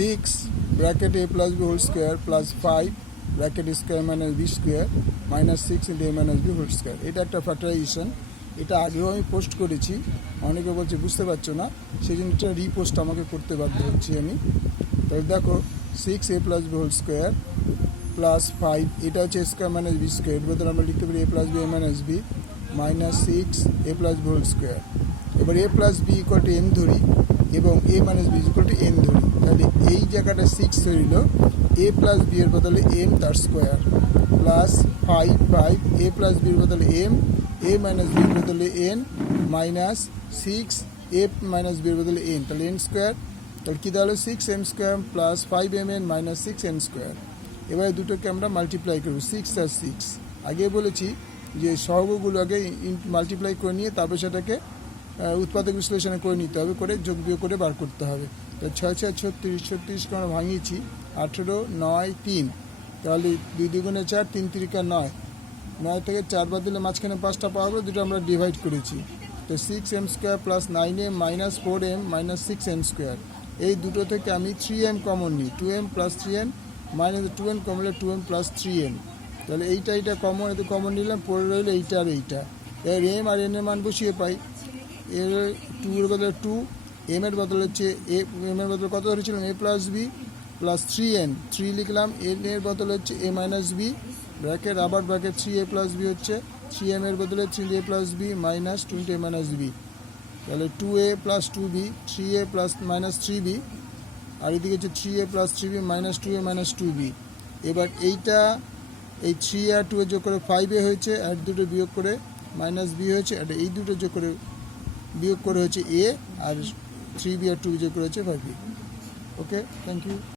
6 bracket a plus b whole square plus 5 bracket square minus b square minus 6 into a minus b whole square. এটা একটা factorisation. এটা আগেও আমি post করেছি, অনেকে বলছে বুঝতে পারছো না, সেই জন্য এটা রিপোস্ট আমাকে করতে বাধ্য হচ্ছি আমি। তাহলে দেখো 6 a plus b whole square plus 5, এটা হচ্ছে স্কোয়ার মাইনাস বি স্কোয়ার, এর বদলে আমরা লিখতে পারি a plus b a minus b minus 6 a plus b whole square. এবার a plus b equal to m ধরি এবং a minus b equal to n ধরি, তাহলে এই জায়গাটা 6 হইল a প্লাস b এর বদলে m তার square plus 5 a plus b এর বদলে m, a মাইনাস b এর বদলে n minus 6 a minus b এর বদলে n, তাহলে n স্কোয়ার। তাহলে কী দাঁড়ালো 6m square plus 5mn minus 6n square. এবারে দুটোকে আমরা মাল্টিপ্লাই করব, 6 আর 6। আগে বলেছি যে সহগগুলো আগে মাল্টিপ্লাই করে নিয়ে তারপর সেটাকে উৎপাদক বিশ্লেষণে করে নিতে হবে, করে যোগ বিয়োগ করে বার করতে হবে। তো 6 6 36, 36কে আমরা ভাঙিয়েছি 18 9 3, তাহলে 2 2 4 3 3 9, 9 থেকে 4 বাদ দিলে মাঝখানে 5টা পাওয়া গেলো, দুটো আমরা ডিভাইড করেছি। তো 6m square plus 9m minus 4m minus 6n square. এই দুটো থেকে আমি 3m কমন নিই, 2m plus 3n minus 2n কমলে 2m প্লাস 3n, তাহলে এইটা কমন, এতে কমন নিলাম, পড়ে রইলো এইটা আর এইটা। এর m আর n এর মান বসিয়ে পাই, এর 2 এর বদলে 2, m এর বদলে হচ্ছে m এর বদলে কত ধরেছিলাম a plus b plus 3n, 3 লিখলাম, n এর বদলে হচ্ছে a মাইনাস b ব্র্যাকেট আবার ব্র্যাকেট 3a প্লাস b হচ্ছে 3m এর বদলে 3a plus b minus 20a minus b, তাহলে 2a plus 2b 3a plus minus 3b, আর এদিকে হচ্ছে 3a plus 3b minus 2a minus 2b। এবার এইটা এই 3 আর 2 যোগ করে 5a হয়েছে, আর দুটো বিয়োগ করে মাইনাস b হয়েছে, আর এই দুটো যোগ করে বিয়োগ করে হচ্ছে a, R 3b R 2b যোগ করে হচ্ছে 5b। Okay, thank you.